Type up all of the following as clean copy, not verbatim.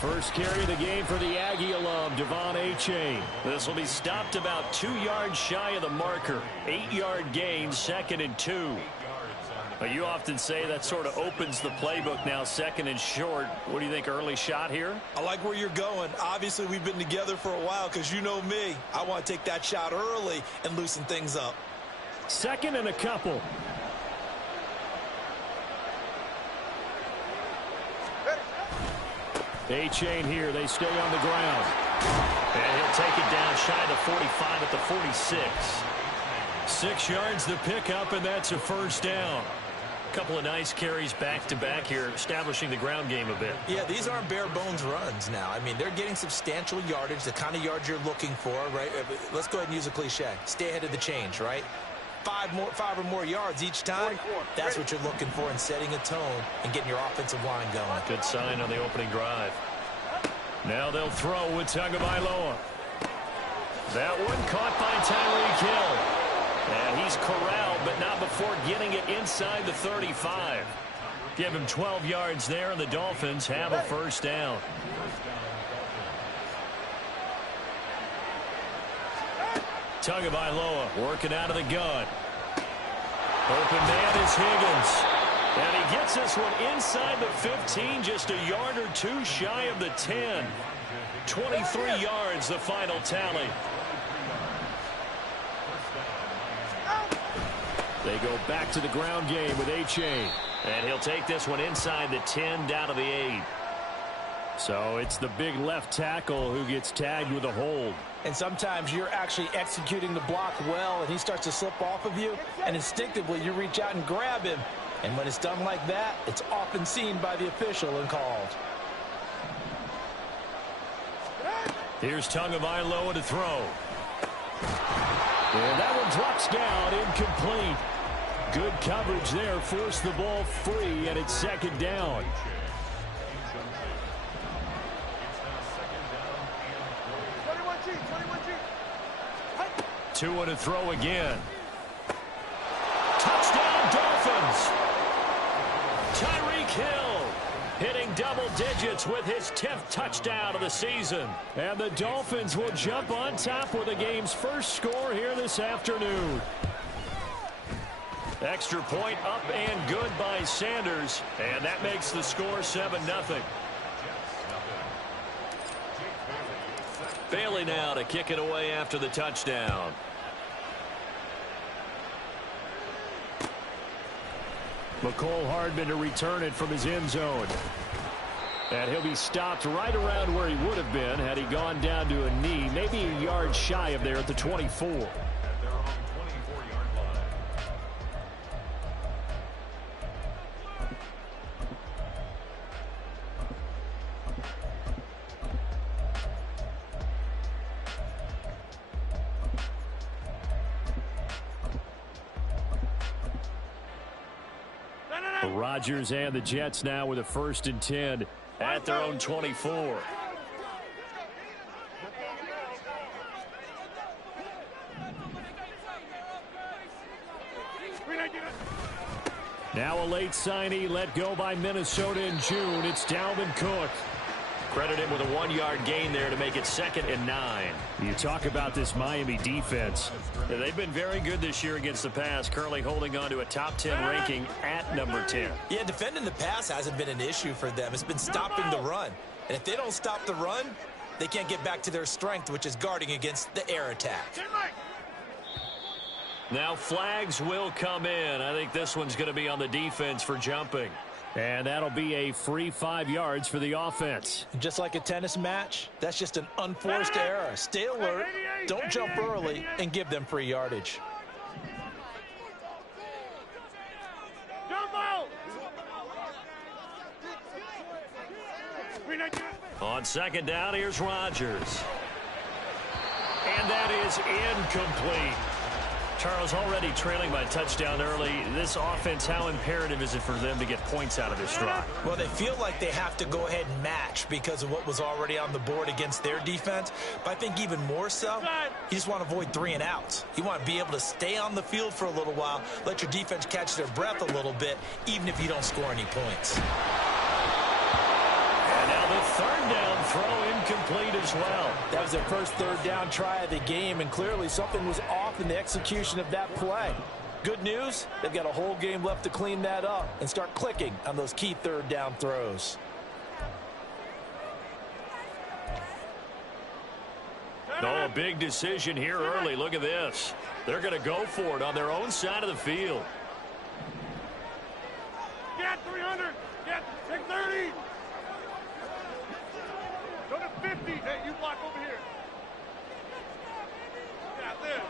First carry of the game for the Aggie alum, Devon Achane. This will be stopped about 2 yards shy of the marker. 8-yard gain, 2nd and 2. But you often say that sort of opens the playbook now, 2nd and short. What do you think, early shot here? I like where you're going. Obviously, we've been together for a while because you know me. I want to take that shot early and loosen things up. 2nd and a couple. Achane here. They stay on the ground. And he'll take it down shy of the 45 at the 46. 6 yards the pickup, and that's a first down. A couple of nice carries back-to-back here, establishing the ground game a bit. Yeah, these aren't bare-bones runs now. I mean, they're getting substantial yardage, the kind of yards you're looking for, right? Let's go ahead and use a cliche. Stay ahead of the change, right? 5 or more yards each time. That's what you're looking for in setting a tone and getting your offensive line going. Good sign on the opening drive. Now they'll throw with Tagovailoa. That one caught by Tyreek Hill. And he's corralled, but not before getting it inside the 35. Give him 12 yards there, and the Dolphins have a first down. Tagovailoa working out of the gun. Open man is Higgins. And he gets this one inside the 15, just a yard or two shy of the 10. 23 yards, the final tally. They go back to the ground game with Achane. And he'll take this one inside the 10, down to the 8. So it's the big left tackle who gets tagged with a hold. And sometimes you're actually executing the block well, and he starts to slip off of you, and instinctively you reach out and grab him. And when it's done like that, it's often seen by the official and called. Here's Tagovailoa to throw. And that one drops down, incomplete. Good coverage there, forced the ball free, and it's 2nd down. Two and a throw again. Touchdown, Dolphins! Tyreek Hill hitting double digits with his 10th touchdown of the season. And the Dolphins will jump on top with the game's first score here this afternoon. Extra point up and good by Sanders. And that makes the score 7-0. Bailey now to kick it away after the touchdown. McCole Hardman to return it from his end zone. And he'll be stopped right around where he would have been had he gone down to a knee, maybe a yard shy of there at the 24. Rodgers and the Jets now with a 1st and 10 at their own 24. Now a late signee let go by Minnesota in June. It's Dalvin Cook. Credit him with a 1-yard gain there to make it 2nd and 9. You talk about this Miami defense. Yeah, they've been very good this year against the pass, currently holding on to a top 10 ranking at number 10. Yeah, defending the pass hasn't been an issue for them. It's been stopping the run. And if they don't stop the run, they can't get back to their strength, which is guarding against the air attack. Now flags will come in. I think this one's going to be on the defense for jumping. And that'll be a free 5 yards for the offense. Just like a tennis match, that's just an unforced error. Stay alert, don't jump early, and give them free yardage. On 2nd down, here's Rodgers. And that is incomplete. Charles, already trailing by a touchdown early. This offense, how imperative is it for them to get points out of this drive? Well, they feel like they have to go ahead and match because of what was already on the board against their defense. But I think even more so, you just want to avoid 3 and outs. You want to be able to stay on the field for a little while, let your defense catch their breath a little bit, even if you don't score any points. And now the 3rd down incomplete as well. That was their first third down try of the game, and clearly something was off in the execution of that play. Good news, they've got a whole game left to clean that up and start clicking on those key third down throws. Oh, a big decision here early. Look at this. They're going to go for it on their own side of the field. Get 300. Get 630. Go to 50. Hey, you block over here. Yeah, this.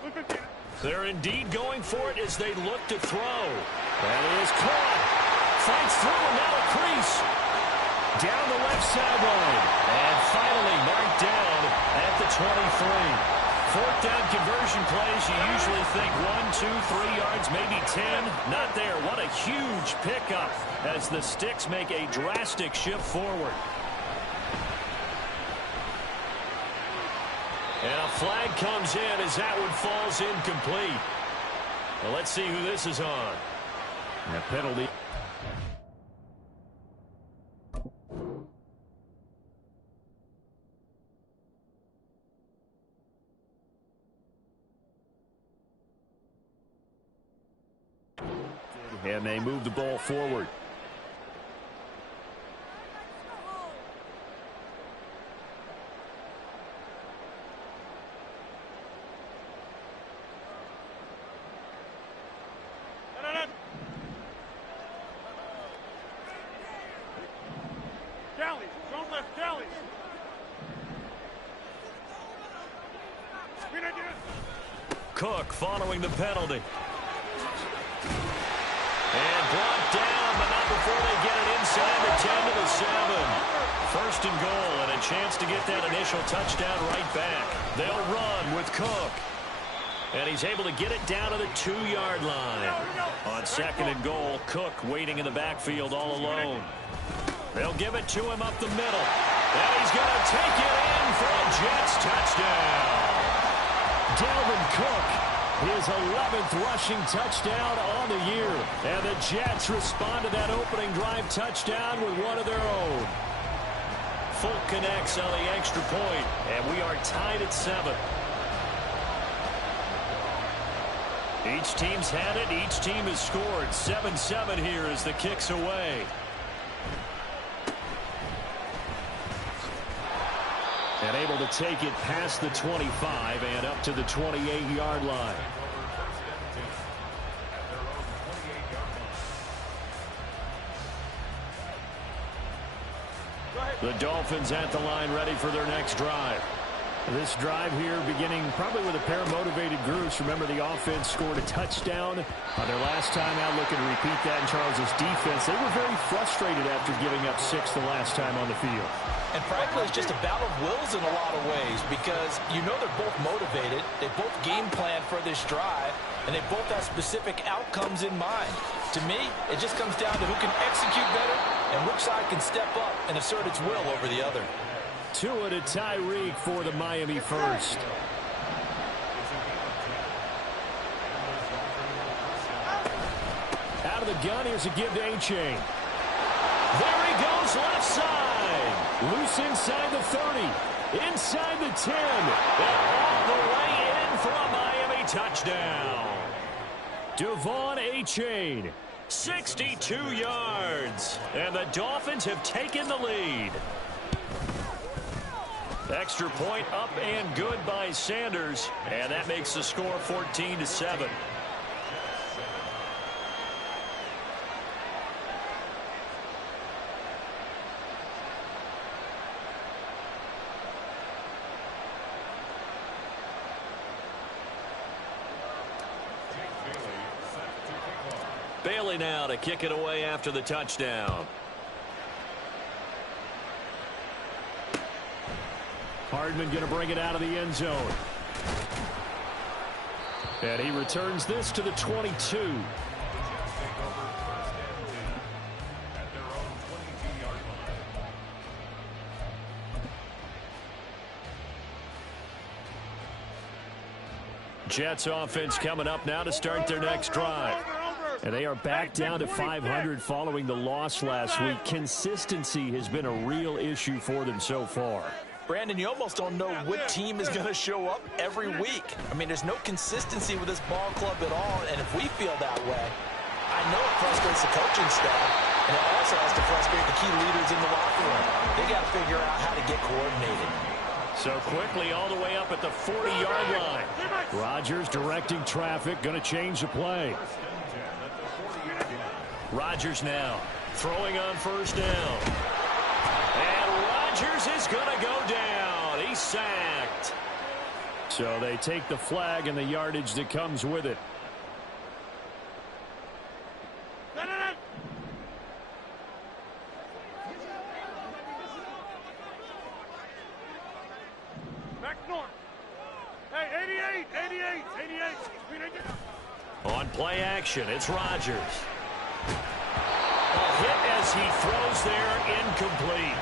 150. They're indeed going for it as they look to throw. That is caught. Fights through and now a crease. Down the left sideline. And finally knocked down at the 23. Fourth down conversion plays, you usually think 1, 2, 3 yards, maybe 10. Not there. What a huge pickup as the Sticks make a drastic shift forward. And a flag comes in as that one falls incomplete. Well, let's see who this is on. And a penalty. And they move the ball forward. Kelly, don't let Kelly. Cook following the penalty. And brought down, but not before they get it inside the 10 to the 7. First and goal, and a chance to get that initial touchdown right back. They'll run with Cook. And he's able to get it down to the 2-yard line. On second and goal, Cook waiting in the backfield all alone. They'll give it to him up the middle. And he's going to take it in for a Jets touchdown. Dalvin Cook, his 11th rushing touchdown on the year. And the Jets respond to that opening drive touchdown with one of their own. Folk connects on the extra point, and we are tied at 7. Each team's had it. Each team has scored. 7-7 here as the kick's away. And able to take it past the 25 and up to the 28-yard line. The Dolphins at the line ready for their next drive. This drive here beginning probably with a pair of motivated groups. Remember, the offense scored a touchdown on their last time out. Looking to repeat that in Charles's defense. They were very frustrated after giving up 6 the last time on the field. And frankly, it's just a battle of wills in a lot of ways because you know they're both motivated. They both game plan for this drive, and they both have specific outcomes in mind. To me, it just comes down to who can execute better and which side can step up and assert its will over the other. Tua to Tyreek for the Miami first. Out of the gun, here's a give to A-Chain. There he goes, left side. Loose inside the 30. Inside the 10. And all the way in for a Miami touchdown. Devon A-Chain, 62 yards. And the Dolphins have taken the lead. Extra point up and good by Sanders. And that makes the score 14-7. Bailey now to kick it away after the touchdown. Hardman going to bring it out of the end zone. And he returns this to the 22. Jets offense coming up now to start their next drive. And they are back down to 500 following the loss last week. Consistency has been a real issue for them so far. Brandon, you almost don't know what team is going to show up every week. I mean, there's no consistency with this ball club at all, and if we feel that way, I know it frustrates the coaching staff, and it also has to frustrate the key leaders in the locker room. They got to figure out how to get coordinated. So quickly all the way up at the 40-yard line. Rodgers directing traffic, going to change the play. Rodgers now throwing on first down. And Rodgers is going to go down. He's sacked. So they take the flag and the yardage that comes with it. Back north. Hey, 88. On play action, it's Rodgers. A hit as he throws there, incomplete.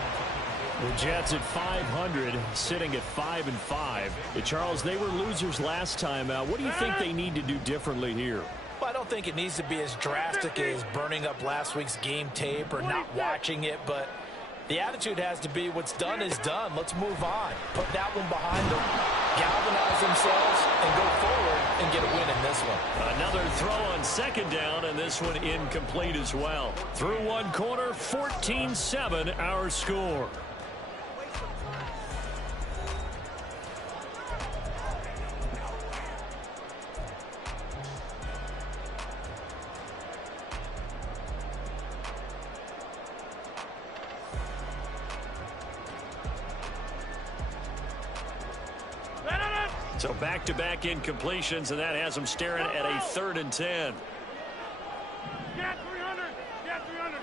The Jets at 500, sitting at 5-5. Charles, they were losers last time out. What do you think they need to do differently here? Well, I don't think it needs to be as drastic as burning up last week's game tape or not watching it, but the attitude has to be what's done is done. Let's move on. Put that one behind them, galvanize themselves, and go forward and get a win in this one. Another throw on second down, and this one incomplete as well. Through one quarter, 14-7 our score. So back-to-back incompletions, and that has them staring at a 3rd and 10. Get 300. Get 300.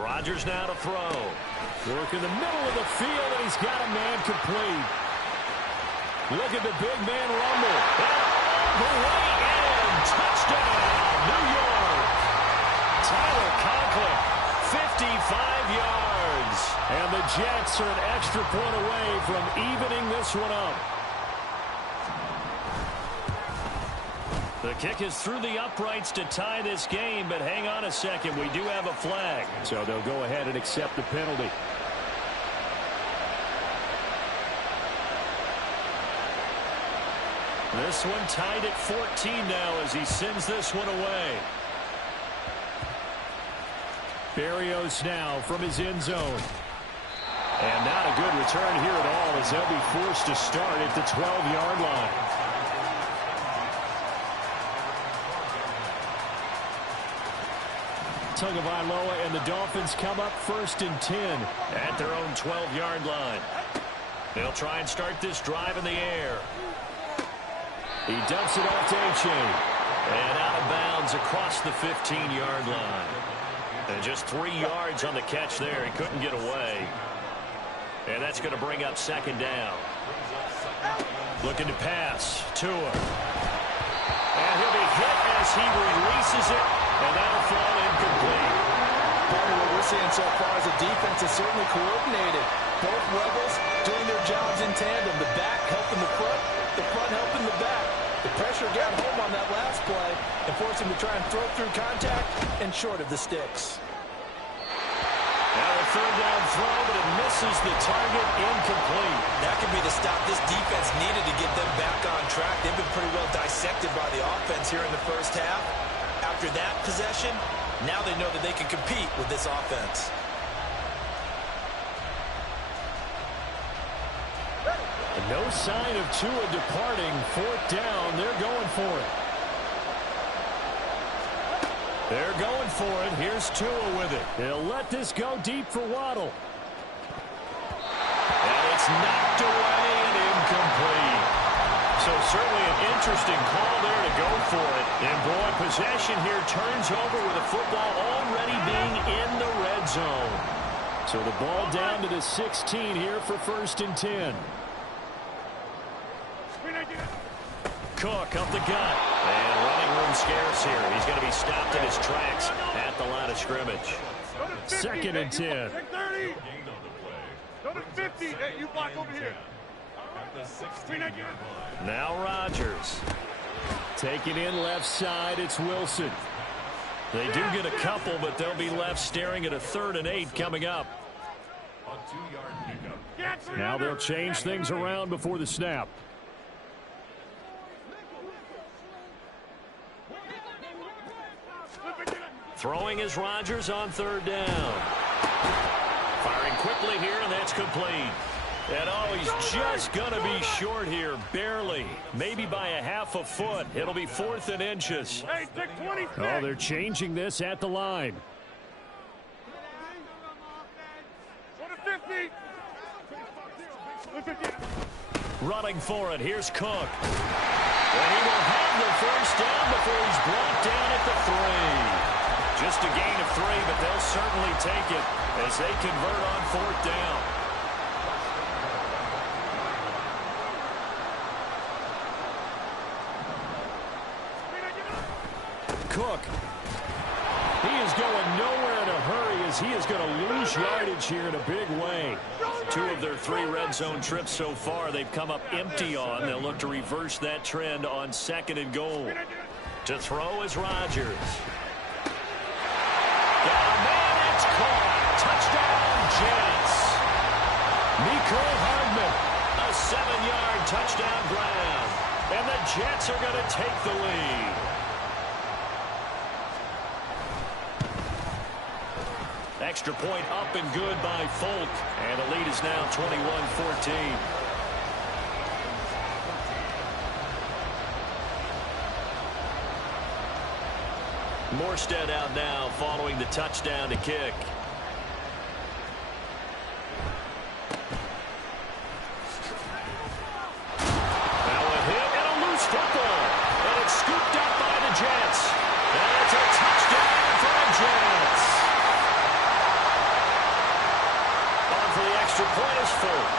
Rodgers now to throw. Work in the middle of the field, and he's got a man complete. Look at the big man rumble. And all the way in. Touchdown, New York. Tyler Conklin, 55 yards. And the Jets are an extra point away from evening this one up. The kick is through the uprights to tie this game, but hang on a second. We do have a flag. So they'll go ahead and accept the penalty. This one tied at 14 now as he sends this one away. Berrios now from his end zone. And not a good return here at all as they'll be forced to start at the 12-yard line. Tagovailoa and the Dolphins come up 1st and 10 at their own 12-yard line. They'll try and start this drive in the air. He dumps it off to A-Chain. And out of bounds across the 15-yard line. And just 3 yards on the catch there. He couldn't get away. And that's going to bring up 2nd down. Looking to pass. Tua. And he'll be hit as he releases it. And that'll fall incomplete. Part of what we're seeing so far is the defense is certainly coordinated. Both levels doing their jobs in tandem. The back helping the front helping the back. The pressure got home on that last play and forced him to try and throw through contact and short of the sticks. Now a 3rd down throw, but it misses the target, incomplete. That could be the stop this defense needed to get them back on track. They've been pretty well dissected by the offense here in the first half. After that possession, now they know that they can compete with this offense. No sign of Tua departing. 4th down. They're going for it. They're going for it. Here's Tua with it. He'll let this go deep for Waddle. And it's knocked away and incomplete. So certainly an interesting call there to go for it. And boy, possession here turns over with the football already being in the red zone. So the ball down to the 16 here for 1st and 10. Cook up the gut. And running room scarce here. He's going to be stopped in his tracks at the line of scrimmage. 2nd and 10. Take 30. Go to 50. Hey, you block over here. Now Rodgers. Taking in left side, it's Wilson. They do get a couple, but they'll be left staring at a 3rd and 8 coming up. Now they'll change things around before the snap. Throwing is Rodgers on 3rd down. Firing quickly here, and that's complete. And oh, he's just going to be short here, barely. Maybe by a half a foot. It'll be 4th and inches. Hey, take 26. Oh, they're changing this at the line. Go to 50. Running for it, here's Cook. And he will have the first down before he's brought down at the 3. Just a gain of 3, but they'll certainly take it as they convert on 4th down. Cook. He is going nowhere in a hurry as he is going to lose yardage here in a big way. 2 of their 3 red zone trips so far they've come up empty on. They'll look to reverse that trend on 2nd and goal. To throw is Rodgers. Man, it's caught. Touchdown, Jets. Nico Hardman, a 7-yard touchdown grab. And the Jets are going to take the lead. Extra point up and good by Folk. And the lead is now 21-14. Morstead out now following the touchdown to kick. Now a hit and a loose football. And it's scooped up by the Jets. And it's a touchdown for the Jets. On for the extra point is Folk.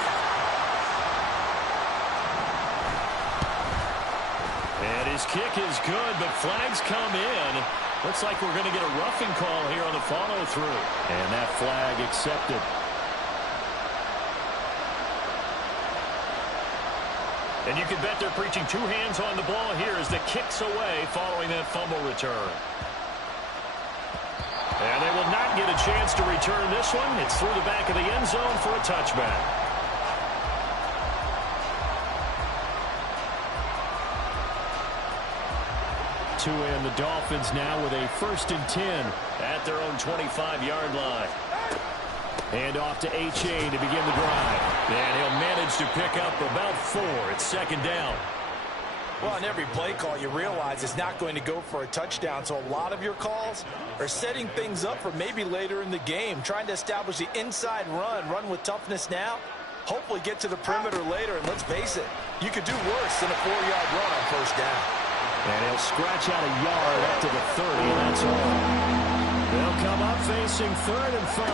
And his kick is good, but flags come in. Looks like we're going to get a roughing call here on the follow-through. And that flag accepted. And you can bet they're preaching 2 hands on the ball here as the kick's away following that fumble return. And they will not get a chance to return this one. It's through the back of the end zone for a touchback. And the Dolphins now with a 1st and 10 at their own 25-yard line. And off to H.A. to begin the drive. And he'll manage to pick up about 4. It's 2nd down. Well, on every play call, you realize it's not going to go for a touchdown. So a lot of your calls are setting things up for maybe later in the game, trying to establish the inside run with toughness now, hopefully get to the perimeter later. And let's face it, you could do worse than a 4-yard run on 1st down. And he'll scratch out a yard up to the 30, and that's all. They'll come up facing 3rd and 5.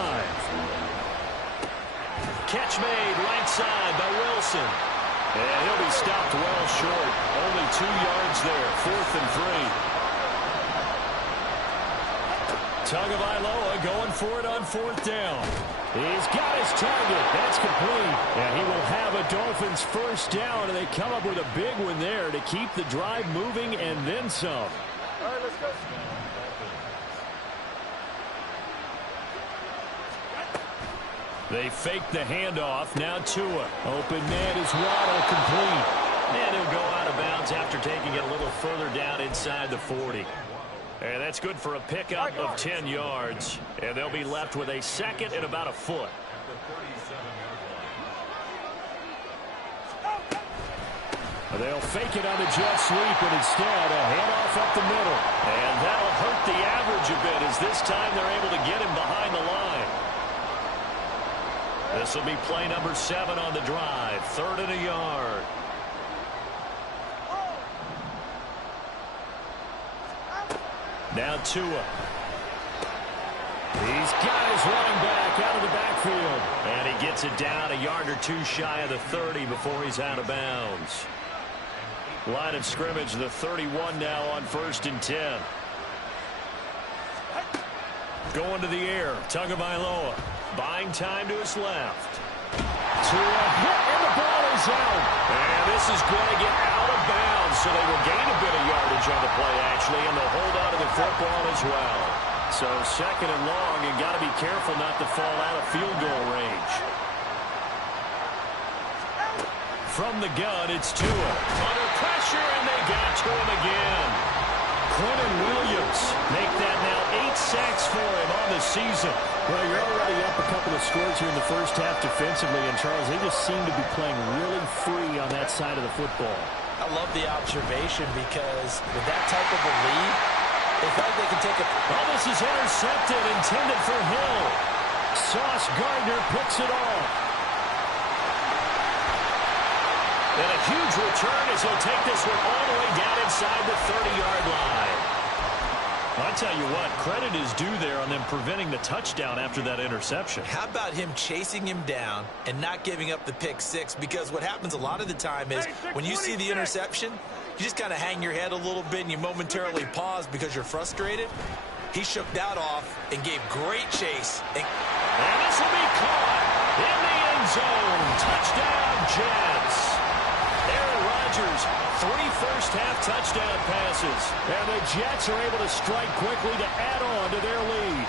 Catch made right side by Wilson. And he'll be stopped well short. Only 2 yards there, 4th and 3. Tagovailoa going for it on 4th down. He's got his target. That's complete. And he will have a Dolphins 1st down, and they come up with a big one there to keep the drive moving and then some. All right, let's go. They fake the handoff. Now Tua. Open man is Waddle, complete. And he'll go out of bounds after taking it a little further down inside the 40. And that's good for a pickup of 10 yards. And they'll be left with a 2nd and about a foot. They'll fake it on the jet sweep, but instead a handoff up the middle. And that'll hurt the average a bit as this time they're able to get him behind the line. This will be play number 7 on the drive. 3rd and a yard. Now Tua. He's got his running back out of the backfield. And he gets it down a yard or 2 shy of the 30 before he's out of bounds. Line of scrimmage, the 31 now on 1st and 10. Going to the air, Tagovailoa. Buying time to his left. Tua hit, and the ball is is out. And this is going to get out of bounds, so they will gain a bit of yardage on the play, actually, and they'll hold on to the football as well. So second and long, and got to be careful not to fall out of field goal range. From the gun, it's Tua. Under pressure, and they got to him again. Quentin Williams make that now 8 sacks for him on the season. Well, you're already up a couple of scores here in the first half defensively, and Charles, they just seem to be playing really free on that side of the football. I love the observation because with that type of a lead, they feel like they can take a... Oh, this is intercepted, intended for Hill. Sauce Gardner picks it off. And a huge return as he'll take this one all the way down inside the 30-yard line. I tell you what, credit is due there on them preventing the touchdown after that interception. How about him chasing him down and not giving up the pick six? Because what happens a lot of the time is when you see the interception, you just kind of hang your head a little bit and you momentarily pause because you're frustrated. He shook that off and gave great chase. And this will be caught in the end zone. Touchdown, Jets. Aaron Rodgers, 3 first-half touchdown passes. And the Jets are able to strike quickly to add on to their lead.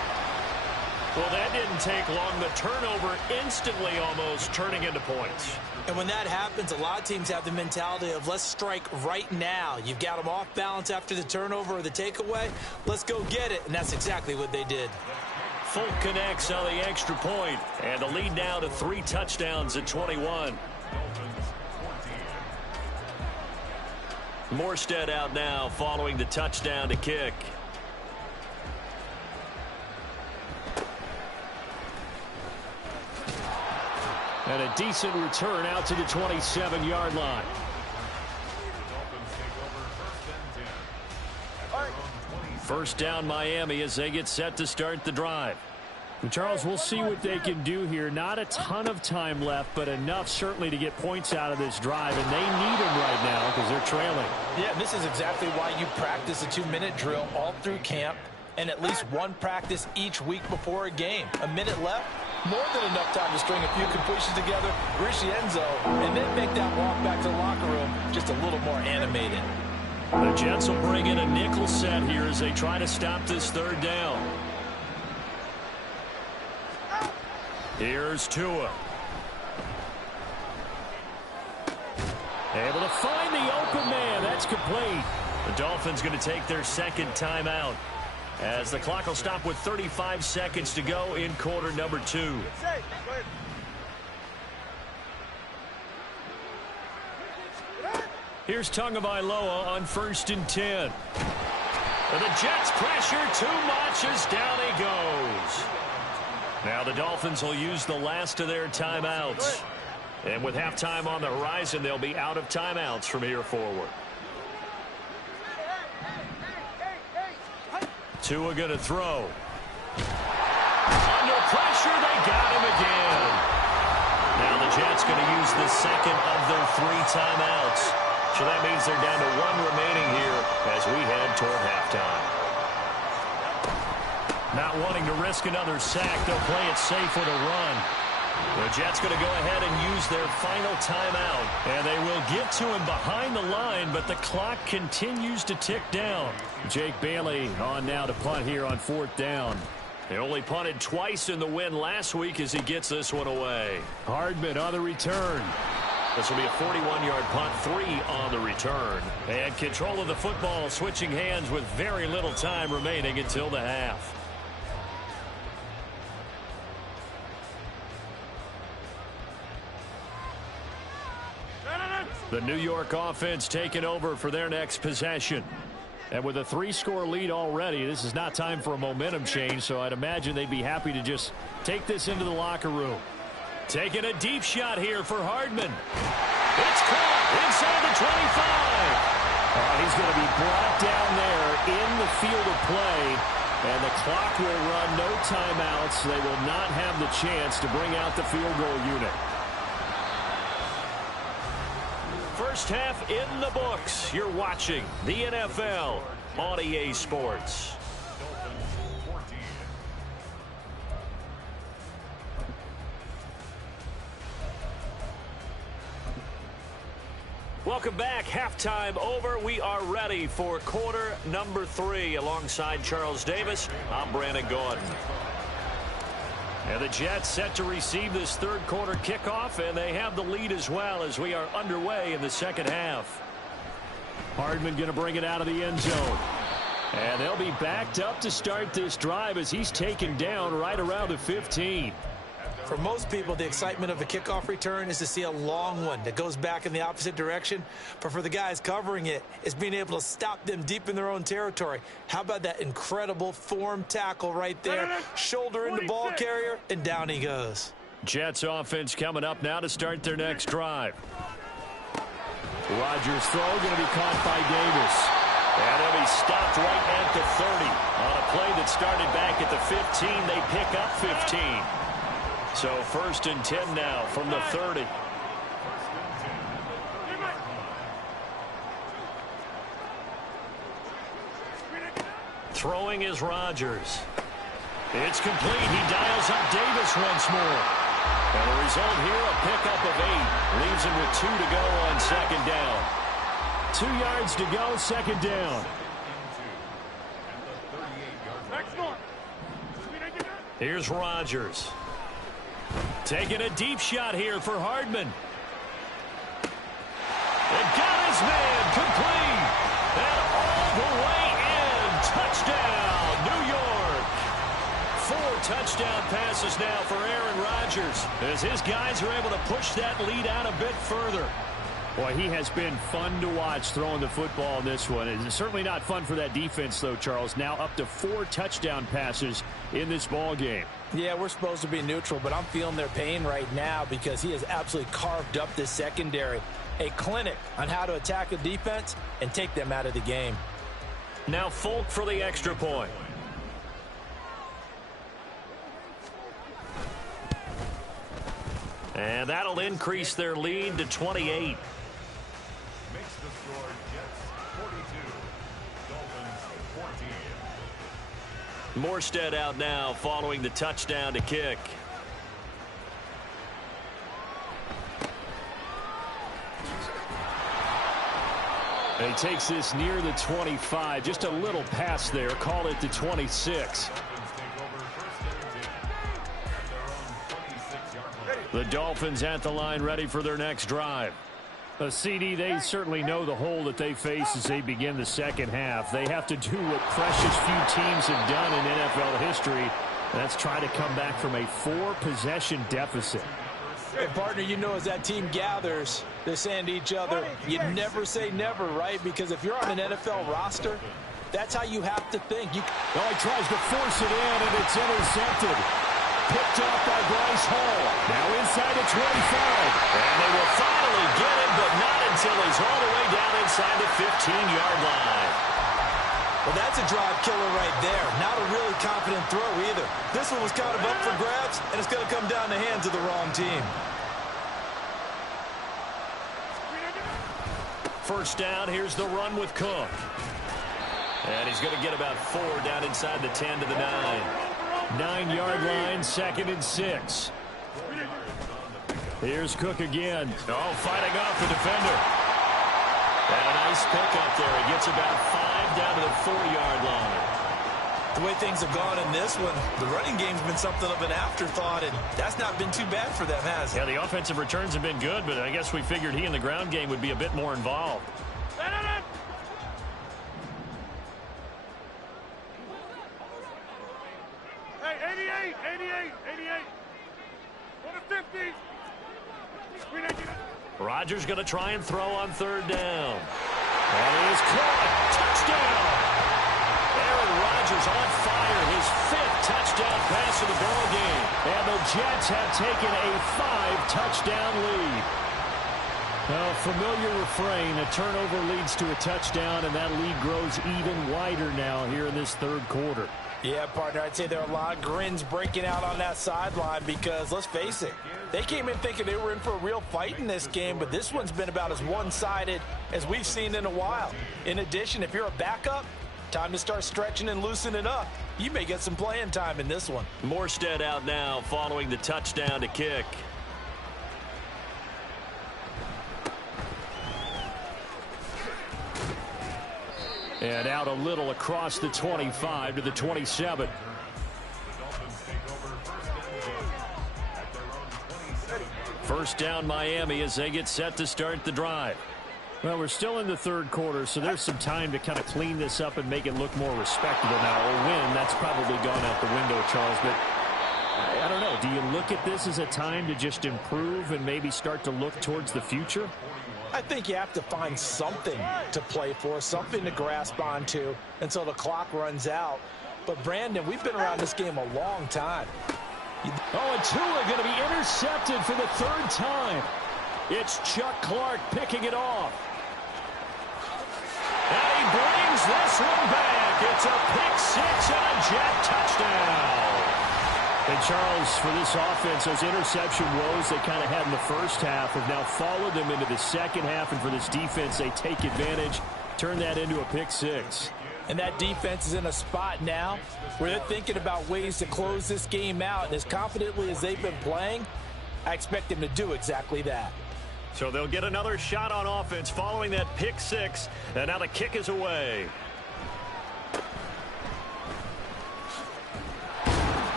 Well, that didn't take long. The turnover instantly almost turning into points. And when that happens, a lot of teams have the mentality of let's strike right now. You've got them off balance after the turnover or the takeaway. Let's go get it. And that's exactly what they did. Folk connects on the extra point. And the lead now to 3 touchdowns at 21. Morstead out now following the touchdown to kick. And a decent return out to the 27-yard line. First down Miami as they get set to start the drive. And Charles, we'll see what they can do here. Not a ton of time left, but enough certainly to get points out of this drive. And they need them right now because they're trailing. Yeah, this is exactly why you practice a 2-minute drill all through camp and at least one practice each week before a game. A minute left, more than enough time to string a few completions together, reach the end zone, and then make that walk back to the locker room just a little more animated. The Jets will bring in a nickel set here as they try to stop this third down. Here's Tua. Able to find the open man. That's complete. The Dolphins going to take their second timeout as the clock will stop with 35 seconds to go in quarter number 2. Here's Tagovailoa on 1st and 10. And the Jets pressure too much as down he goes. Now the Dolphins will use the last of their timeouts. And with halftime on the horizon, they'll be out of timeouts from here forward. Tua going to throw. Under pressure, they got him again. Now the Jets going to use the second of their 3 timeouts. So that means they're down to 1 remaining here as we head toward halftime. Not wanting to risk another sack, they'll play it safe with a run. The Jets going to go ahead and use their final timeout. And they will get to him behind the line, but the clock continues to tick down. Jake Bailey on now to punt here on 4th down. He only punted twice in the win last week as he gets this one away. Hardman on the return. This will be a 41-yard punt, 3 on the return. And control of the football switching hands with very little time remaining until the half. The New York offense taking over for their next possession. And with a 3-score lead already, this is not time for a momentum change, so I'd imagine they'd be happy to just take this into the locker room. Taking a deep shot here for Hardman. It's caught inside the 25. He's going to be brought down there in the field of play, and the clock will run, no timeouts. They will not have the chance to bring out the field goal unit. First half in the books. You're watching the NFL on EA Sports. Welcome back. Halftime over. We are ready for quarter number 3. Alongside Charles Davis, I'm Brandon Gordon. And the Jets set to receive this third quarter kickoff, and they have the lead as well as we are underway in the second half. Hardman going to bring it out of the end zone. And they'll be backed up to start this drive as he's taken down right around the 15. For most people, the excitement of a kickoff return is to see a long one that goes back in the opposite direction. But for the guys covering it, it's being able to stop them deep in their own territory. How about that incredible form tackle right there? Shoulder into ball carrier, and down he goes. Jets offense coming up now to start their next drive. Rodgers' throw going to be caught by Davis. And he'll be stopped right at the 30. On a play that started back at the 15, they pick up 15. So 1st and 10 now from the 30. Throwing is Rodgers. It's complete. He dials up Davis once more. And the result here, a pickup of 8. Leaves him with 2 to go on second down. 2 yards to go, second down. Here's Rodgers. Taking a deep shot here for Hardman. And got his man complete. And all the way in. Touchdown, New York. 4 touchdown passes now for Aaron Rodgers as his guys are able to push that lead out a bit further. Boy, he has been fun to watch throwing the football in this one. It's certainly not fun for that defense, though, Charles. Now up to 4 touchdown passes in this ball game. Yeah, we're supposed to be neutral, but I'm feeling their pain right now because he has absolutely carved up this secondary. A clinic on how to attack a defense and take them out of the game. Now Folk for the extra point. And that'll increase their lead to 28. Makes the score Jets 42, Dolphins 14. Morstead out now following the touchdown to kick. And he takes this near the 25. Just a little pass there. Call it the 26. The Dolphins at the line ready for their next drive. A CD, they certainly know the hole that they face as they begin the second half. They have to do what precious few teams have done in NFL history. That's try to come back from a 4-possession deficit. And partner, you know, as that team gathers, they're saying to each other, you never say never, right? Because if you're on an NFL roster, that's how you have to think. He tries to force it in, and it's intercepted. Picked off by Bryce Hall. Now inside the 25. And they will finally get it, but not until he's all the way down inside the 15-yard line. Well, that's a drive killer right there. Not a really confident throw either. This one was kind of up for grabs, and it's going to come down the hands of the wrong team. First down, here's the run with Cook. And he's going to get about 4 down inside the 10 to the 9. 9-yard line, 2nd and 6. Here's Cook again. Oh, fighting off the defender. And a nice pickup there. He gets about 5 down to the 4-yard line. The way things have gone in this one, the running game's been something of an afterthought, and that's not been too bad for them, has it? Yeah, the offensive returns have been good, but I guess we figured he in the ground game would be a bit more involved. Hey, 88. What a 50. Rodgers going to try and throw on 3rd down. And it is caught. Touchdown. Aaron Rodgers on fire. His 5th touchdown pass of the ball game. And the Jets have taken a 5-touchdown lead. A familiar refrain. A turnover leads to a touchdown, and that lead grows even wider now here in this 3rd quarter. Yeah, partner, I'd say there are a lot of grins breaking out on that sideline because, let's face it, they came in thinking they were in for a real fight in this game, but this one's been about as one-sided as we've seen in a while. In addition, if you're a backup, time to start stretching and loosening up. You may get some playing time in this one. Morstead out now following the touchdown to kick. And out a little across the 25 to the 27. First down Miami as they get set to start the drive. Well, we're still in the third quarter, so there's some time to kind of clean this up and make it look more respectable now. A win, that's probably gone out the window, Charles, but I don't know. Do you look at this as a time to just improve and maybe start to look towards the future? I think you have to find something to play for, something to grasp onto until the clock runs out. But, Brandon, we've been around this game a long time. Oh, and Tua going to be intercepted for the third time. It's Chuck Clark picking it off. And he brings this one back. It's a pick six and a Jet touchdown. And, Charles, for this offense, those interception woes they kind of had in the first half have now followed them into the second half. And for this defense, they take advantage, turn that into a pick six. And that defense is in a spot now where they're thinking about ways to close this game out. And as confidently as they've been playing, I expect them to do exactly that. So they'll get another shot on offense following that pick six. And now the kick is away.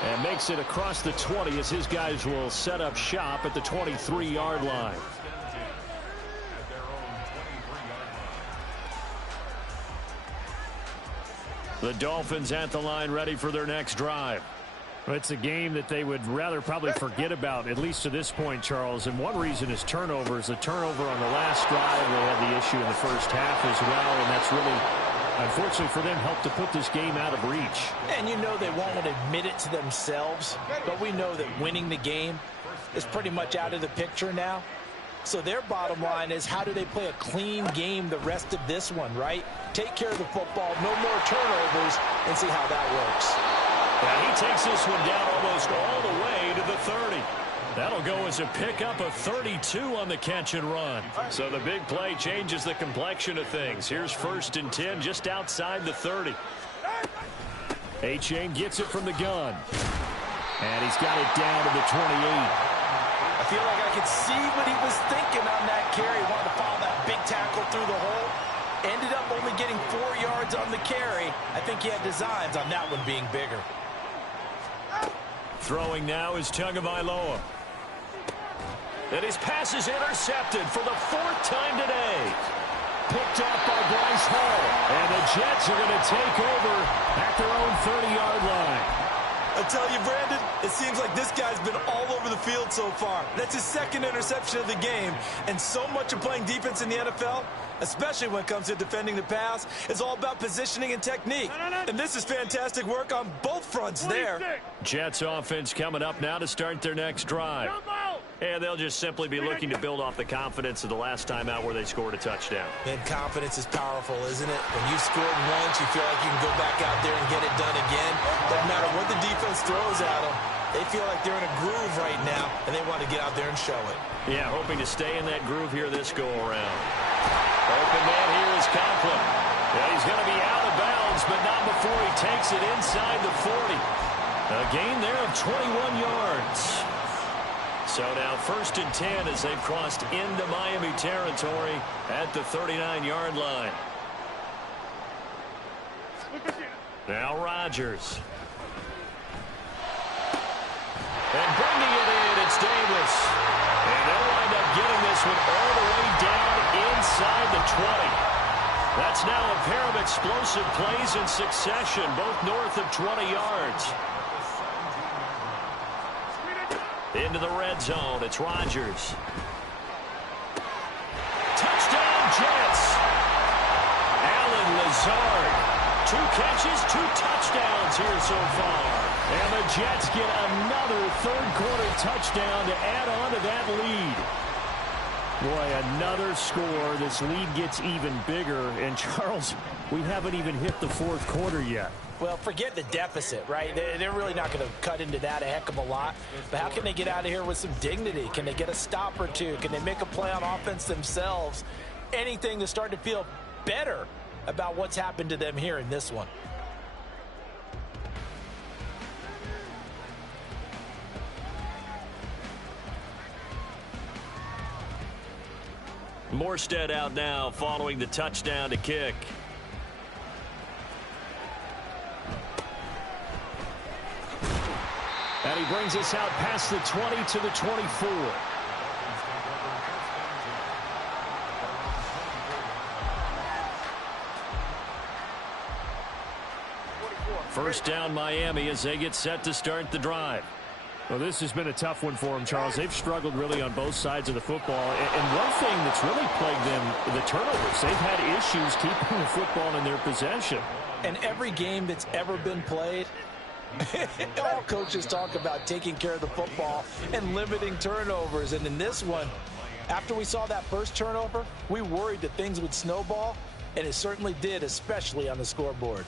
And makes it across the 20 as his guys will set up shop at the 23-yard line. The Dolphins at the line ready for their next drive. It's a game that they would rather probably forget about, at least to this point, Charles. And one reason is turnovers. The turnover on the last drive, they had the issue in the first half as well, and that's really, unfortunately for them, helped to put this game out of reach. And you know they won't admit it to themselves, but we know that winning the game is pretty much out of the picture now. So their bottom line is, how do they play a clean game the rest of this one, right? Take care of the football, no more turnovers, and see how that works. And he takes this one down almost all the way to the 30. That'll go as a pickup of 32 on the catch and run. So the big play changes the complexion of things. Here's 1st and 10 just outside the 30. A-Chain gets it from the gun. And he's got it down to the 28. I feel like I could see what he was thinking on that carry. Wanted to follow that big tackle through the hole. Ended up only getting 4 yards on the carry. I think he had designs on that one being bigger. Throwing now is Tagovailoa. And his pass is intercepted for the 4th time today. Picked up by Bryce Hall. And the Jets are going to take over at their own 30-yard line. I tell you, Brandon, it seems like this guy's been all over the field so far. That's his 2nd interception of the game. And so much of playing defense in the NFL, especially when it comes to defending the pass, is all about positioning and technique. And this is fantastic work on both fronts there. Jets offense coming up now to start their next drive. And they'll just simply be looking to build off the confidence of the last time out where they scored a touchdown. And confidence is powerful, isn't it? When you've scored once, you feel like you can go back out there and get it done again. Doesn't matter what the defense throws at them. They feel like they're in a groove right now, and they want to get out there and show it. Yeah, hoping to stay in that groove here this go-around. Open man here is Conklin. Yeah, he's going to be out of bounds, but not before he takes it inside the 40. A gain there of 21 yards. So now 1st and 10 as they've crossed into Miami territory at the 39-yard line. Now Rodgers. And bringing it in, it's Davis. And they'll wind up getting this one all the way down inside the 20. That's now a pair of explosive plays in succession, both north of 20 yards. Into the red zone, it's Rodgers. Touchdown, Jets. Allen Lazard. 2 catches, 2 touchdowns here so far. And the Jets get another third-quarter touchdown to add on to that lead. Boy, another score. This lead gets even bigger. And, Charles, we haven't even hit the 4th quarter yet. Well, forget the deficit, right? They're really not going to cut into that a heck of a lot. But how can they get out of here with some dignity? Can they get a stop or two? Can they make a play on offense themselves? Anything to start to feel better about what's happened to them here in this one. Morstead out now following the touchdown to kick. And he brings us out past the 20 to the 24. First down Miami as they get set to start the drive. Well, this has been a tough one for them, Charles. They've struggled really on both sides of the football. And one thing that's really plagued them, the turnovers. They've had issues keeping the football in their possession. And every game that's ever been played, all coaches talk about taking care of the football and limiting turnovers. And in this one, after we saw that first turnover, we worried that things would snowball, and it certainly did, especially on the scoreboard.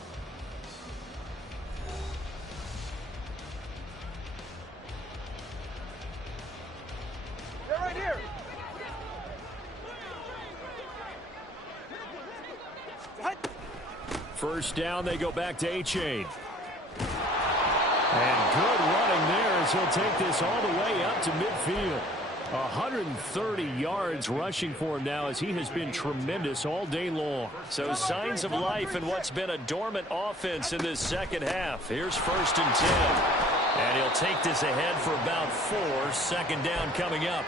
First down, they go back to A-Chain. And good running there as he'll take this all the way up to midfield. 130 yards rushing for him now as he has been tremendous all day long. So signs of life in what's been a dormant offense in this second half. Here's 1st and 10. And he'll take this ahead for about 4. Second down coming up.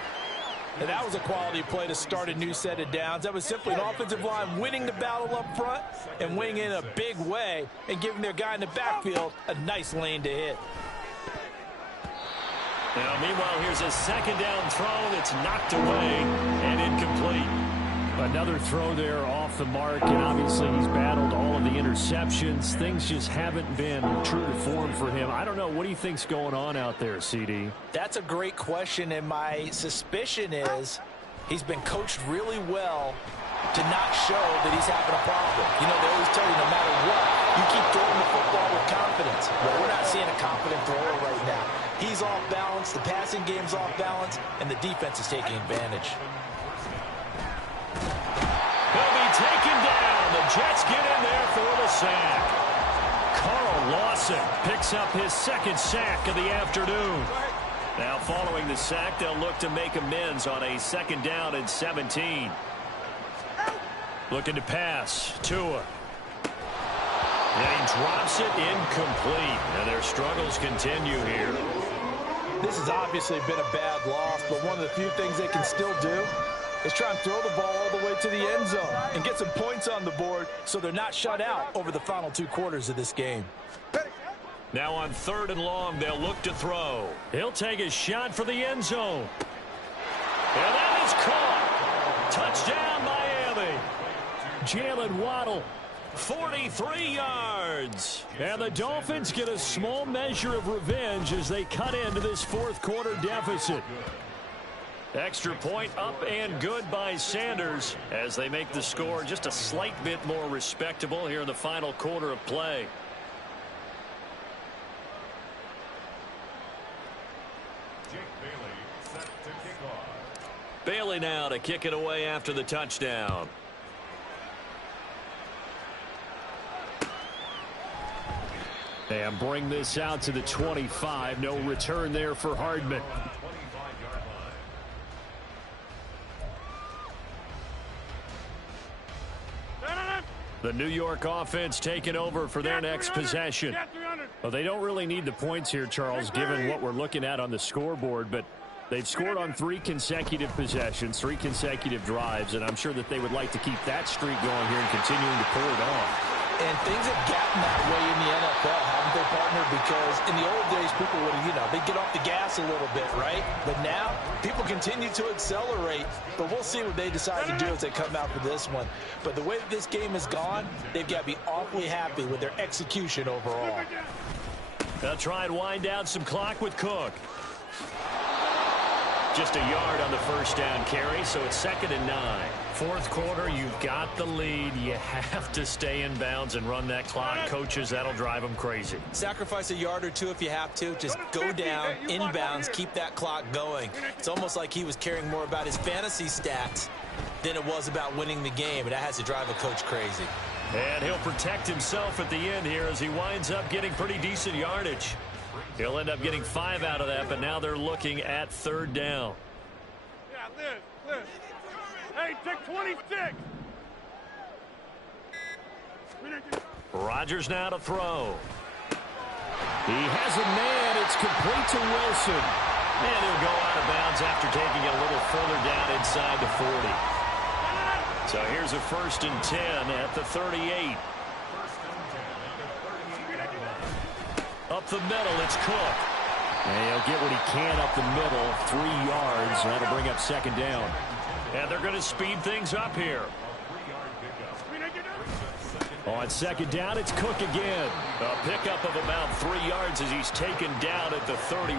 And that was a quality play to start a new set of downs. That was simply an offensive line winning the battle up front and winning in a big way and giving their guy in the backfield a nice lane to hit. Now, meanwhile, here's a second down throw that's knocked away and incomplete. Another throw there off the mark, and obviously he's battled all of the interceptions. Things just haven't been true to form for him. I don't know. What do you think's going on out there, CD? That's a great question, and my suspicion is he's been coached really well to not show that he's having a problem. You know, they always tell you no matter what, you keep throwing the football with confidence. Well, we're not seeing a confident thrower right now. He's off balance, the passing game's off balance, and the defense is taking advantage. He'll be taken down. The Jets get in there for the sack. Carl Lawson picks up his second sack of the afternoon. Now following the sack, they'll look to make amends on a second down and 17. Looking to pass. Tua. And he drops it incomplete. And their struggles continue here. This has obviously been a bad loss, but one of the few things they can still do is try and throw the ball all the way to the end zone and get some points on the board so they're not shut out over the final 2 quarters of this game. Now on 3rd and long, they'll look to throw. He'll take a shot for the end zone. And that is caught. Touchdown, Miami. Jalen Waddle, 43 yards. And the Dolphins get a small measure of revenge as they cut into this 4th quarter deficit. Extra point up and good by Sanders as they make the score just a slight bit more respectable here in the final quarter of play. Bailey now to kick it away after the touchdown. And bring this out to the 25. No return there for Hardman. The New York offense taking over for their next possession. Well, they don't really need the points here, Charles, given what we're looking at on the scoreboard, but they've scored on 3 consecutive possessions, 3 consecutive drives, and I'm sure that they would like to keep that streak going here and continuing to pull it on. And things have gotten that way in the NFL, haven't they, partner? Because in the old days, people would, they'd get off the gas a little bit, right? But now, people continue to accelerate. But we'll see what they decide to do as they come out for this one. But the way that this game has gone, they've got to be awfully happy with their execution overall. They'll try and wind down some clock with Cook. Just a yard on the first down carry, so it's 2nd and 9. 4th quarter, you've got the lead. You have to stay in bounds and run that clock. Coaches, that'll drive them crazy. Sacrifice a yard or 2 if you have to. Just go down, inbounds, keep that clock going. It's almost like he was caring more about his fantasy stats than it was about winning the game, and that has to drive a coach crazy. And he'll protect himself at the end here as he winds up getting pretty decent yardage. He'll end up getting 5 out of that, but now they're looking at 3rd down. Yeah, Liz. Hey, take 26. Rodgers now to throw. He has a man. It's complete to Wilson. And he'll go out of bounds after taking it a little further down inside the 40. So here's a 1st and 10 at the 38. Up the middle, it's Cook. And he'll get what he can up the middle, 3 yards. That'll bring up 2nd down. And they're going to speed things up here. On 2nd down, it's Cook again. A pickup of about 3 yards as he's taken down at the 31.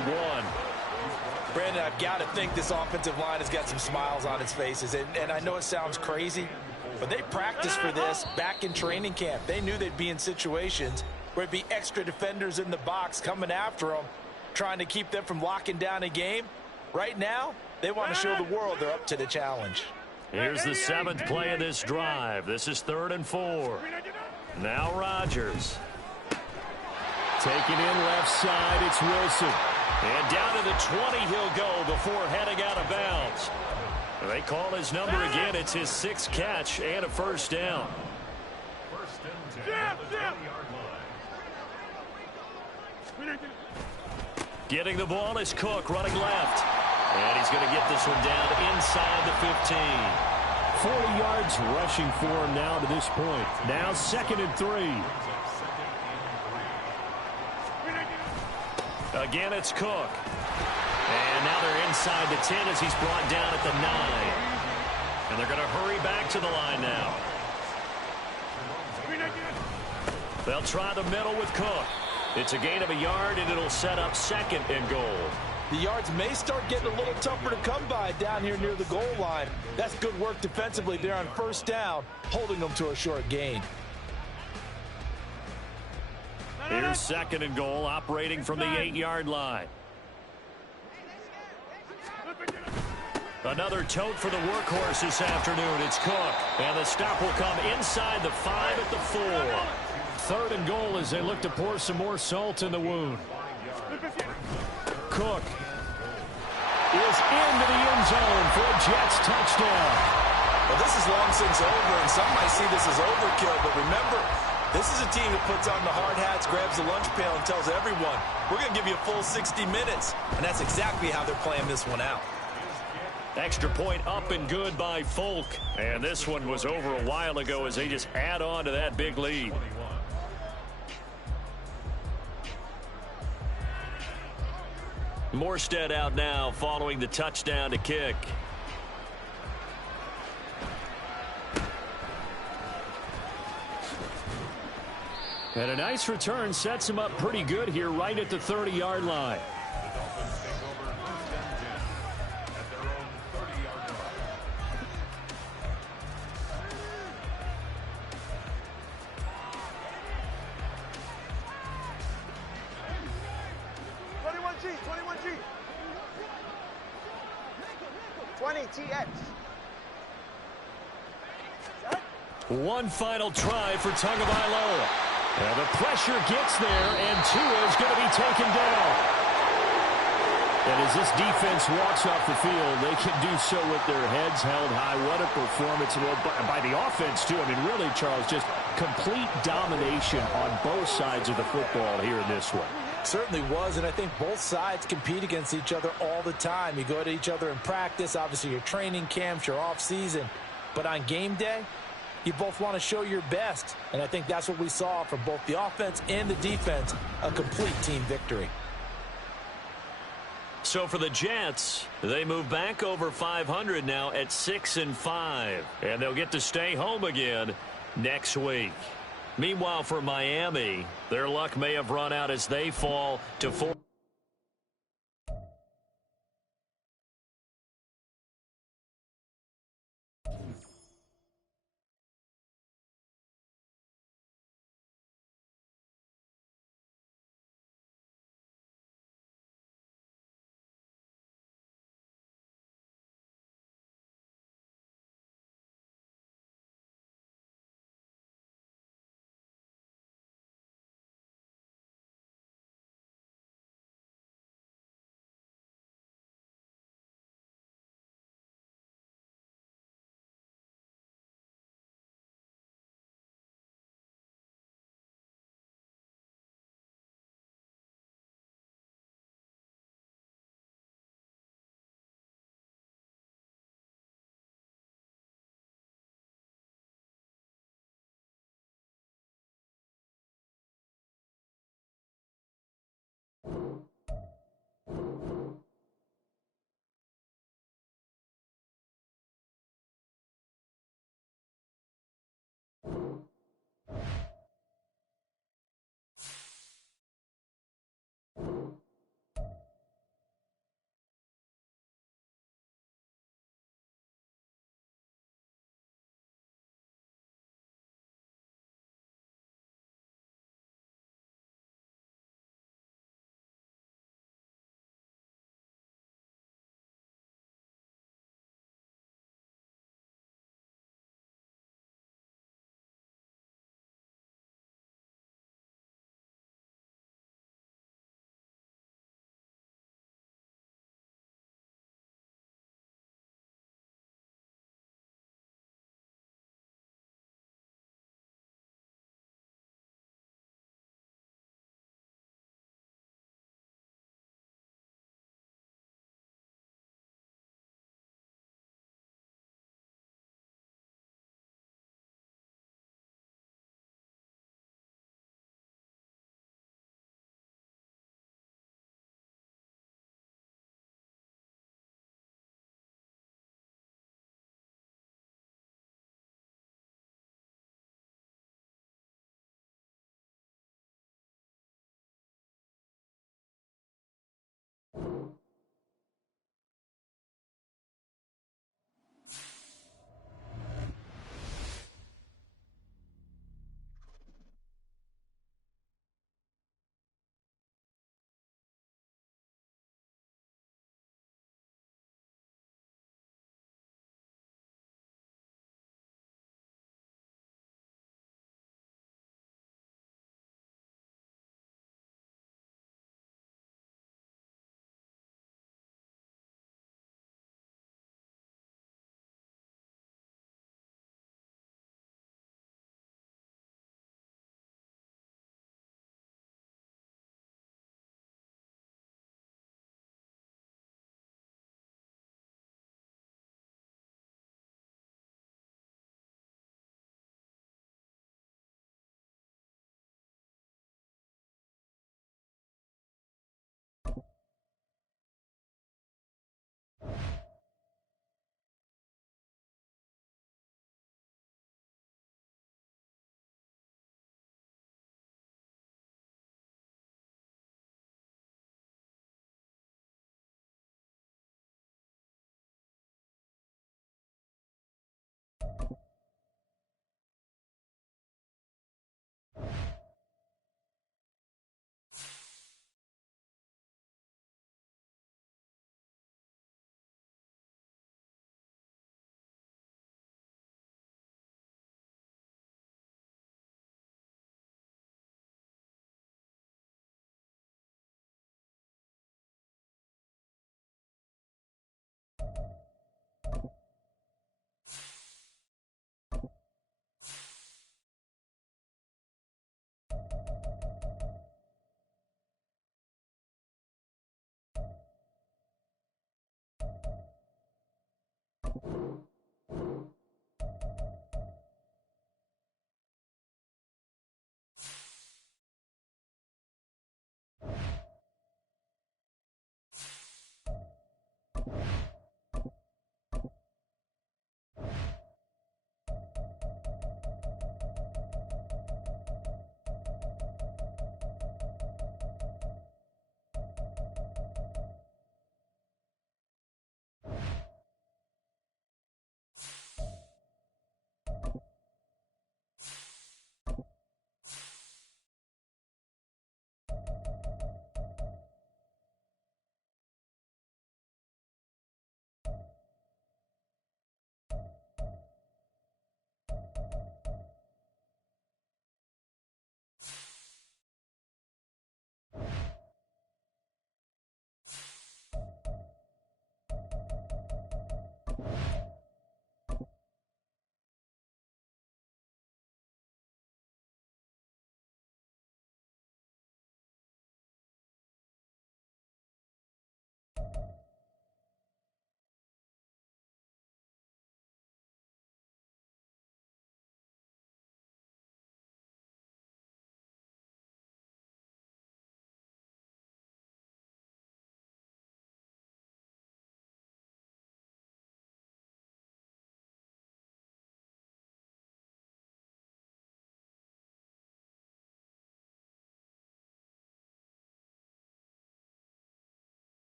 Brandon, I've got to think this offensive line has got some smiles on its faces. And I know it sounds crazy, but they practiced for this back in training camp. They knew they'd be in situations where it'd be extra defenders in the box coming after them, trying to keep them from locking down a game. Right now, they want to show the world they're up to the challenge. Here's the 7th play of this drive. This is 3rd and 4. Now Rodgers. Taking in left side, it's Wilson. And down to the 20 he'll go before heading out of bounds. They call his number again. It's his 6th catch and a 1st down. 1st and 10 at the 20-yard line. Getting the ball is Cook running left. And he's going to get this one down inside the 15. 40 yards rushing for him now to this point. Now 2nd and 3. Again, it's Cook. And now they're inside the 10 as he's brought down at the 9. And they're going to hurry back to the line now. They'll try the middle with Cook. It's a gain of a yard, and it'll set up 2nd and goal. The yards may start getting a little tougher to come by down here near the goal line. That's good work defensively there on 1st down, holding them to a short gain. Here's 2nd and goal, operating from the 8-yard line. Another tote for the workhorse this afternoon. It's Cook. And the stop will come inside the 5 at the 4. 3rd and goal as they look to pour some more salt in the wound. Cook is into the end zone for a Jets touchdown. Well, this is long since over, and some might see this as overkill, but remember, this is a team that puts on the hard hats, grabs the lunch pail, and tells everyone, we're going to give you a full 60 minutes. And that's exactly how they're playing this one out. Extra point up and good by Folk. And this one was over a while ago as they just add on to that big lead. Morstead out now following the touchdown to kick. And a nice return sets him up pretty good here right at the 30-yard line. The Dolphins take over 1st and 10 at their own 30-yard line. 20TX. One final try for Tagovailoa. And the pressure gets there, and Tua is going to be taken down. And as this defense walks off the field, they can do so with their heads held high. What a performance by the offense, too. I mean, really, Charles, just complete domination on both sides of the football here in this one. Certainly was, and I think both sides compete against each other all the time. You go to each other in practice, obviously your training camps, your off-season. But on game day, you both want to show your best. And I think that's what we saw from both the offense and the defense, a complete team victory. So for the Jets, they move back over 500 now at 6-5. And they'll get to stay home again next week. Meanwhile, for Miami, their luck may have run out as they fall to 4.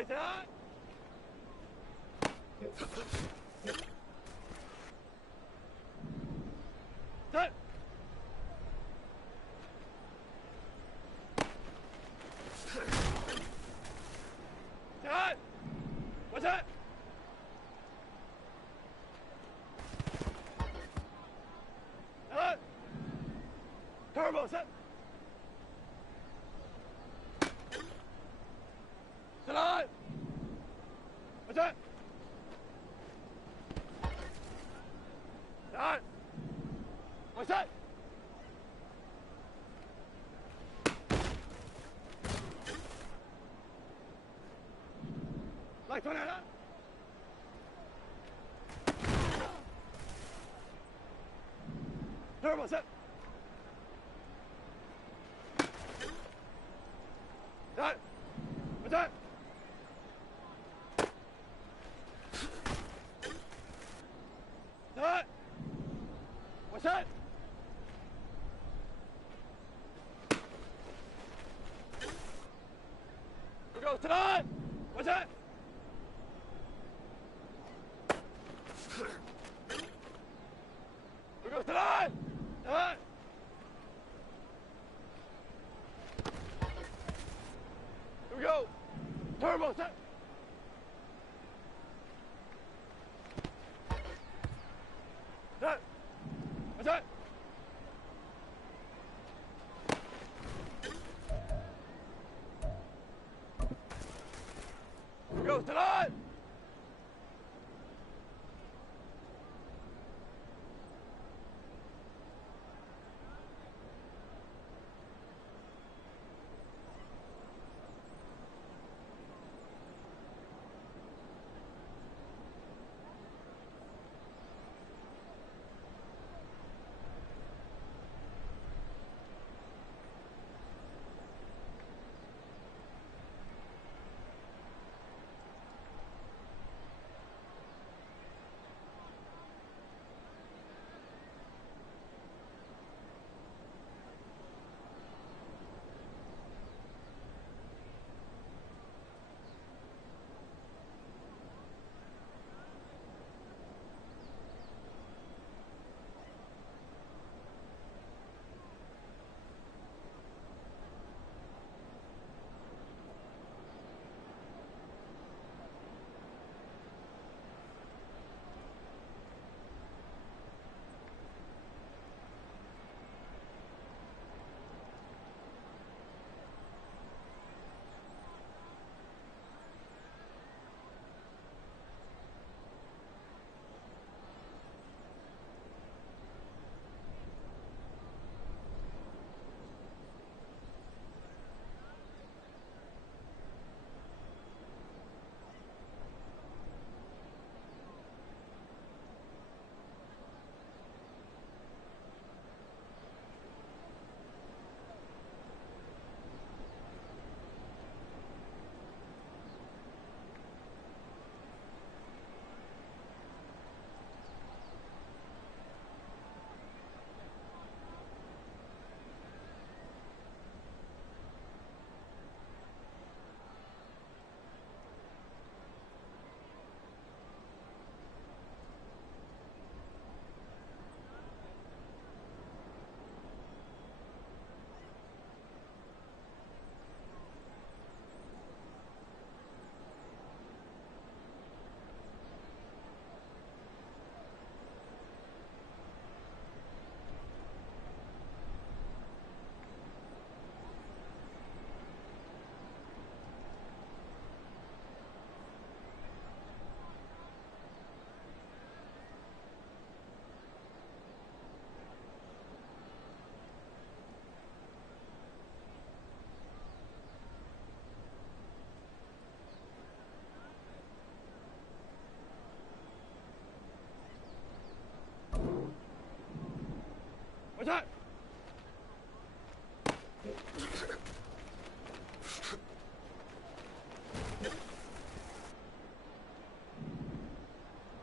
Hey, Todd. Set. Todd. What's that? Todd. Turbo, set. Sit on. What's that? Sit on. What's that? Like 20 on. Turbo, set. That. What's that? That. What's that? Here goes tonight. What's that? Here goes tonight. Tonight. Here we go. Turbo set. That. What's that? Here goes tonight. What's that?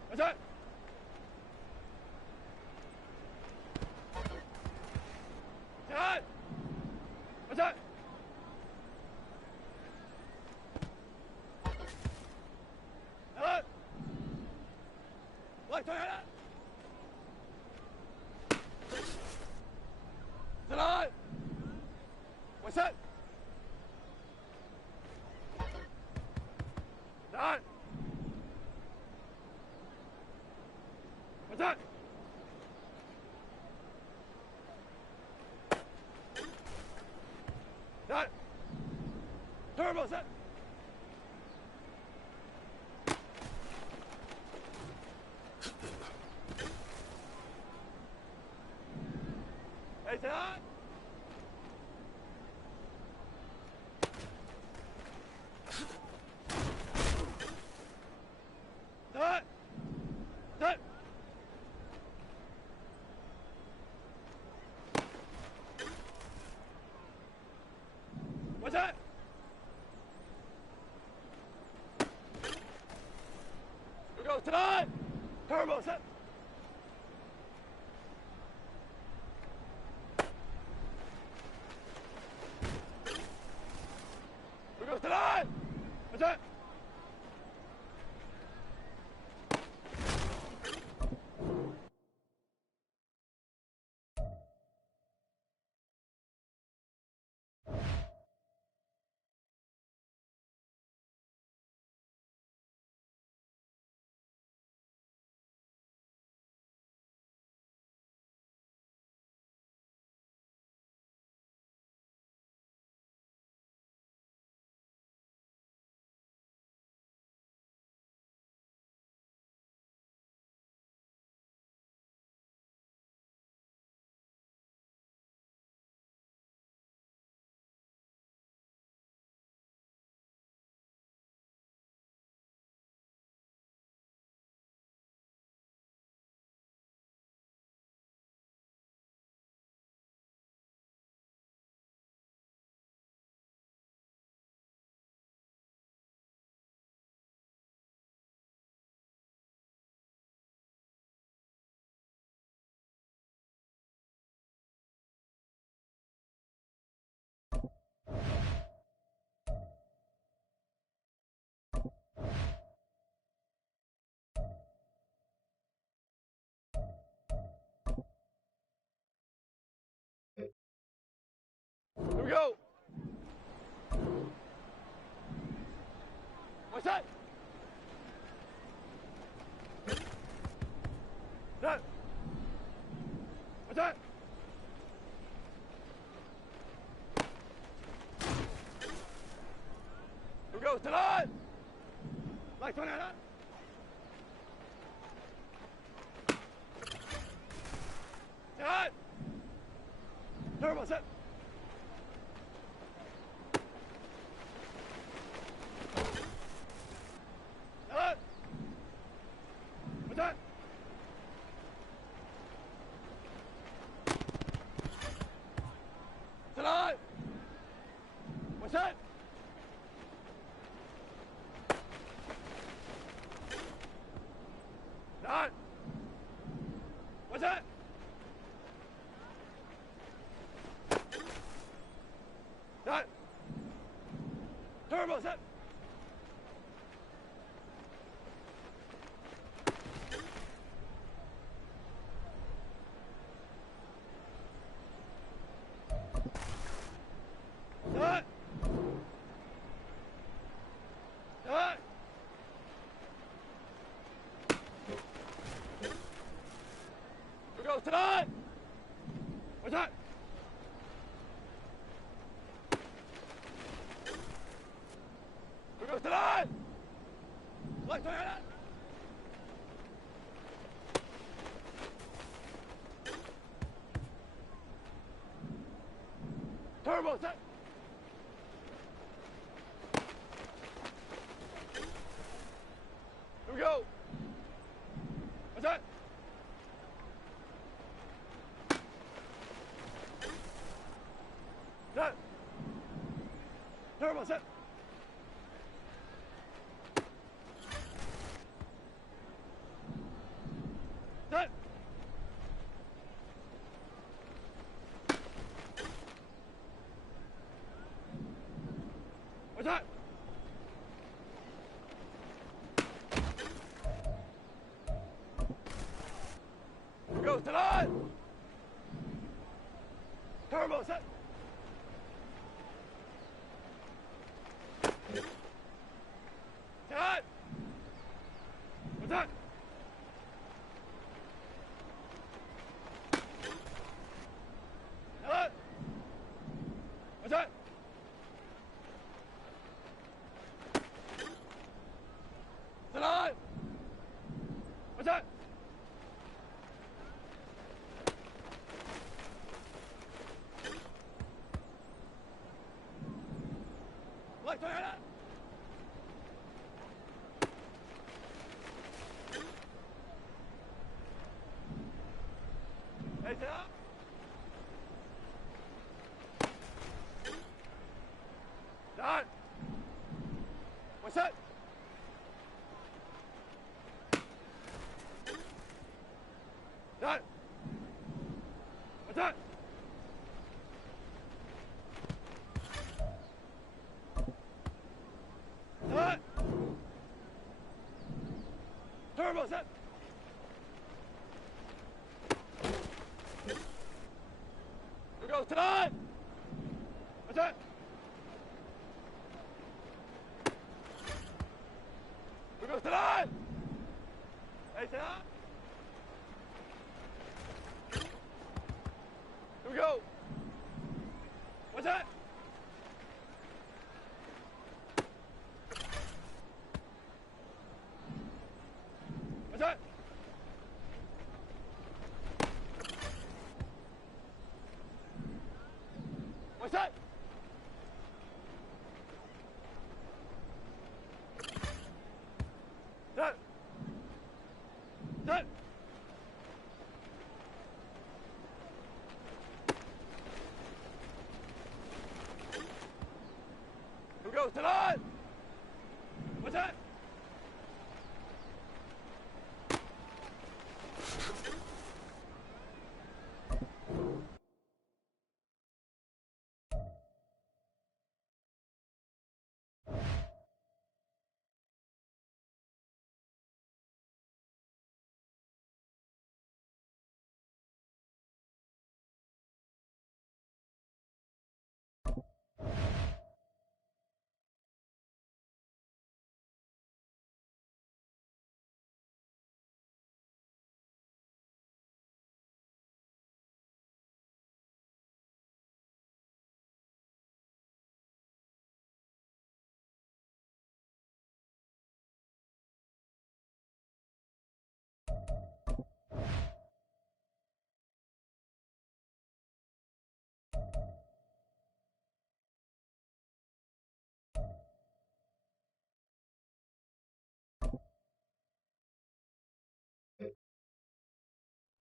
What's that? Dad! What's that? Right side. Set. Set. What's that? Here goes tonight. Turbo set. Here goes tonight. What's that? Here we go. What's that? That. What's that? Here we go. Tonight. Like 29. Tonight. Turbo set. Tonight. What's that? Tonight. What's that? Tonight. What's that? Tonight. Turbo set. Tonight. Tonight. Here goes tonight. What's that? Here goes tonight. Like tonight. Turbo set. Here we go. What's that? That. Turbo set. That. What's that? Here goes tonight. Turbo set. Tonight. What's that? Tonight. What's that? Tonight. What's that? Left way out. Heads up. Done. What's that? Done. What's that? Done. Turbo set. Here goes tonight. What's that? Here goes tonight. Hey, tonight. Here we go. What's that? What's that? What's that? That. That. Who goes tonight? What's that?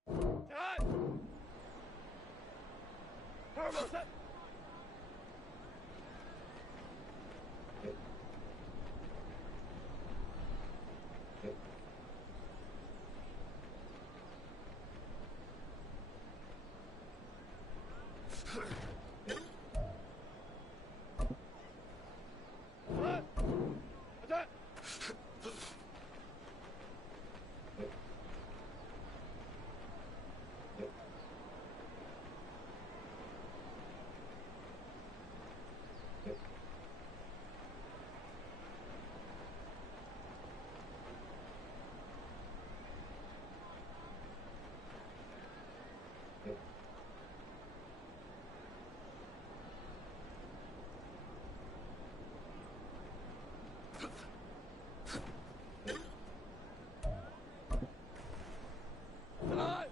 Tonight. Turbo set. What? What's that? Tonight.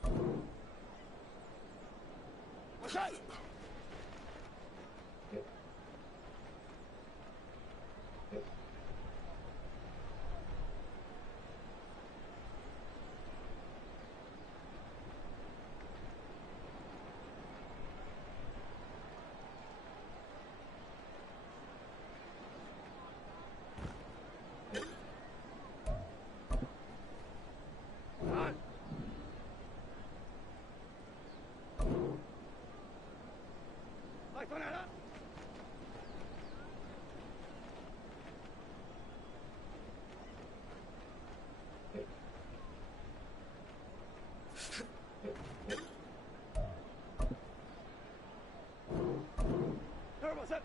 What's that? Tonight. Left one out. Turbo set.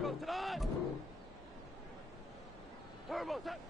Go tonight. Turbo set.